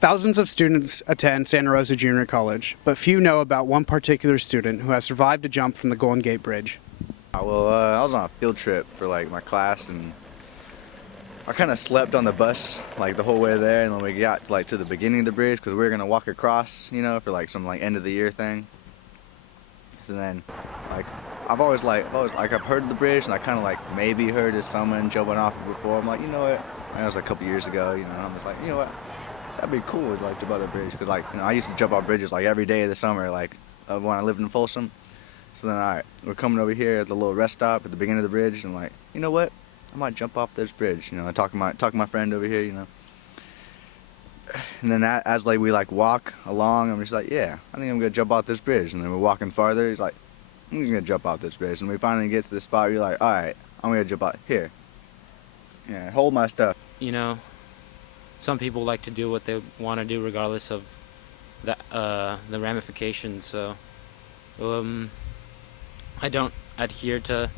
Thousands of students attend Santa Rosa Junior College, but few know about one particular student who has survived a jump from the Golden Gate Bridge. Well, I was on a field trip for like my class, and I kind of slept on the bus like the whole way there, and then we got like to the beginning of the bridge because we were gonna walk across, you know, for like some like end of the year thing. So then, like, I've heard of the bridge, and I kind of like maybe heard of someone jumping off it before. I'm like, you know what? And that was like a couple years ago, you know. And I'm just like, you know what? That'd be cool to like jump off the bridge, because like, you know, I used to jump off bridges like every day of the summer, like when I lived in Folsom. So then, all right, we're coming over here at the little rest stop at the beginning of the bridge, and I'm like, you know what? I might jump off this bridge, you know. I talk to my friend over here, you know. And then as like we like walk along, I'm just like, yeah, I think I'm gonna jump off this bridge. And then we're walking farther. He's like, I'm just gonna jump off this bridge. And we finally get to the spot where you're like, all right, I'm gonna jump out here. Yeah, hold my stuff. You know, some people like to do what they want to do regardless of the ramifications. So, I don't adhere to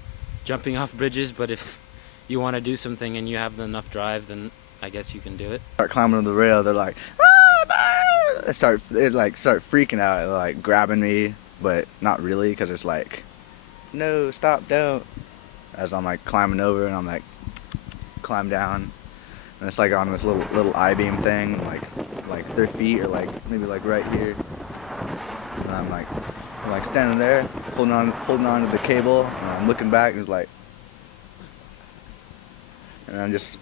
jumping off bridges, but if you want to do something and you have enough drive, then I guess you can do it. Start climbing on the rail, they're like, ah! They start freaking out, they're like grabbing me, but not really, because it's like, no, stop, don't. As I'm like climbing over, and I'm like, climb down, and it's like on this little I-beam thing, like their feet are like maybe like right here, and I'm like standing there, holding on to the cable, and I'm looking back, and it's like, and I'm just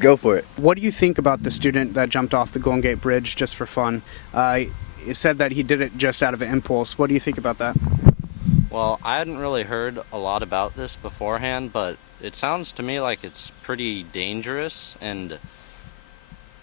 go for it. What do you think about the student that jumped off the Golden Gate Bridge just for fun? It said that he did it just out of an impulse. What do you think about that? Well, I hadn't really heard a lot about this beforehand, but it sounds to me like it's pretty dangerous, and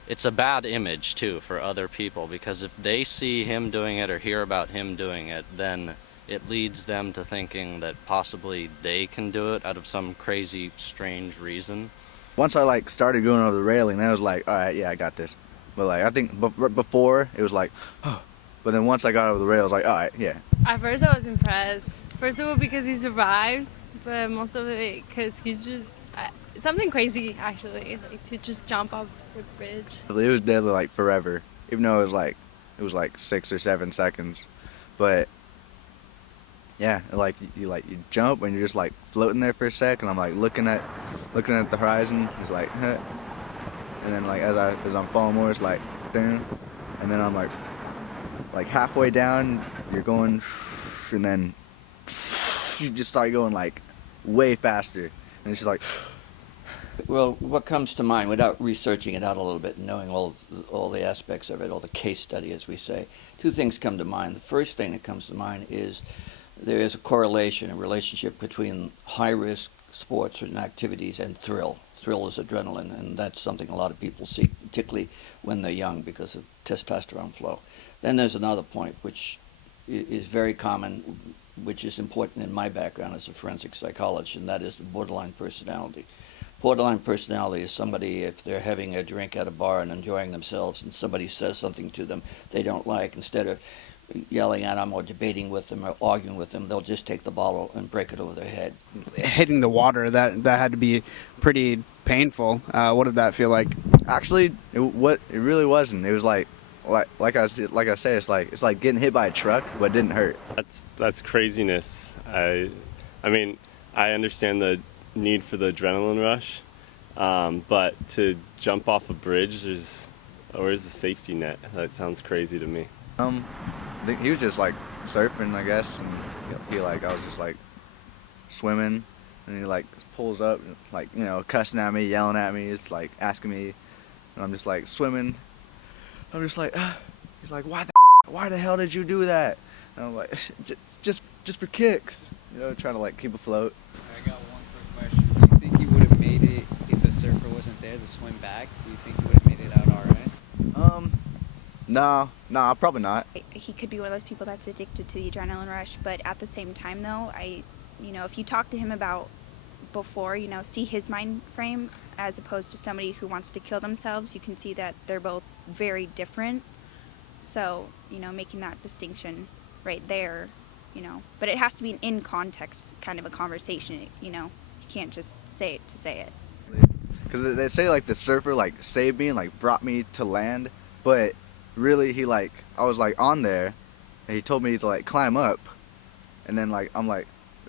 it's a bad image too for other people, because if they see him doing it or hear about him doing it, then it leads them to thinking that possibly they can do it out of some crazy, strange reason. Once I like started going over the railing, then I was like, all right, yeah, I got this. But like, I think before it was like, oh. But then once I got over the rail, I was like, all right, yeah. At first I was impressed. First of all because he survived, but most of it because he just, something crazy actually, like to just jump off the bridge. It was deadly like forever, even though it was like 6 or 7 seconds. But yeah, like you jump and you're just like floating there for a sec, and I'm like looking at the horizon. It's like, huh. And then like as I'm falling more, it's like, down, and then I'm like halfway down, you're going, and then you just start going like way faster, and it's just like. Well, what comes to mind, without researching it out a little bit and knowing all the aspects of it, all the case study, as we say, two things come to mind. The first thing that comes to mind is there is a correlation, a relationship between high-risk sports and activities and thrill. Thrill is adrenaline, and that's something a lot of people seek, particularly when they're young because of testosterone flow. Then there's another point, which is very common, which is important in my background as a forensic psychologist, and that is the borderline personality. Borderline personality is somebody, if they're having a drink at a bar and enjoying themselves and somebody says something to them they don't like, instead of yelling at them or debating with them or arguing with them, they'll just take the bottle and break it over their head. Hitting the water, that had to be pretty painful. What did that feel like? Actually, it really wasn't. It was like I said, it's like getting hit by a truck, but it didn't hurt. That's craziness. I mean, I understand the need for the adrenaline rush, but to jump off a bridge, where's the safety net? That sounds crazy to me. I think he was just like surfing, I guess, and I was just like swimming, and he like pulls up, like, you know, cussing at me, yelling at me, it's like asking me, and I'm just like swimming. I'm just like, he's like, why the hell did you do that? And I'm like, just for kicks, you know, trying to like keep afloat. I got one quick question. Do you think he would have made it if the surfer wasn't there to swim back? Do you think he would have made it out all right? No, probably not. He could be one of those people that's addicted to the adrenaline rush, but at the same time though, if you talk to him about before, see his mind frame as opposed to somebody who wants to kill themselves, you can see that they're both very different. So, making that distinction right there, but it has to be an in context kind of a conversation, you can't just say it to say it. Because they say like the surfer like saved me and like brought me to land, but really I was like on there, and he told me to like climb up, and then like I'm like,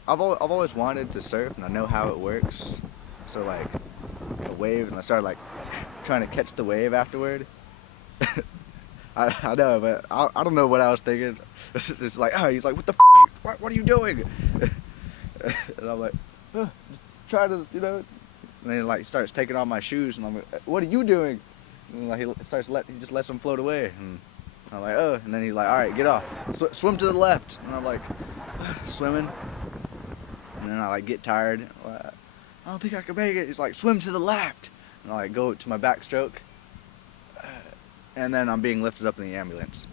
I've always wanted to surf, and I know how it works, so like a wave, and I started like trying to catch the wave afterward. I know, but I don't know what I was thinking. It's like, oh, he's like, what the f***? What are you doing? And I'm like, oh, just try to, you know. And then he like starts taking off my shoes, and I'm like, what are you doing? And like he just lets them float away, and I'm like, oh. And then he's like, all right, get off, swim to the left. And I'm like, swimming, and then I like get tired. I don't think I can make it. He's like, swim to the left, and I like go to my backstroke, and then I'm being lifted up in the ambulance.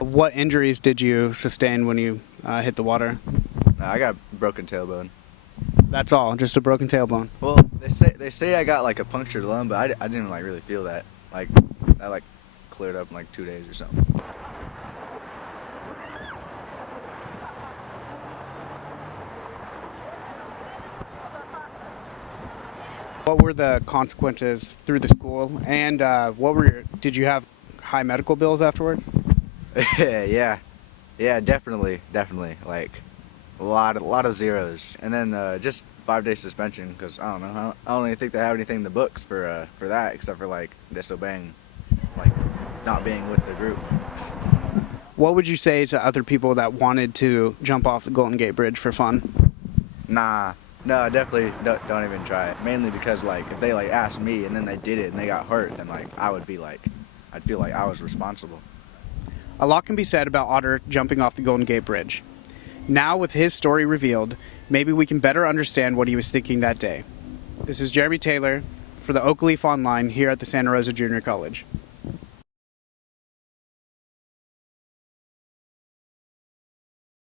What injuries did you sustain when you hit the water? I got broken tailbone. That's all, just a broken tailbone. Well, they say I got like a punctured lung, but I didn't like really feel that. Like I like cleared up in like 2 days or something. What were the consequences through the school, and did you have high medical bills afterwards? yeah, definitely, like a lot of zeros, and then just 5-day suspension because I don't know, I don't even think they have anything in the books for that except for like disobeying, like not being with the group. What would you say to other people that wanted to jump off the Golden Gate Bridge for fun? Nah, no, definitely don't even try it. Mainly because like if they like asked me and then they did it and they got hurt, then like I'd feel like I was responsible. A lot can be said about Otter jumping off the Golden Gate Bridge. Now, with his story revealed, maybe we can better understand what he was thinking that day. This is Jeramie Taylor for the Oak Leaf Online here at the Santa Rosa Junior College.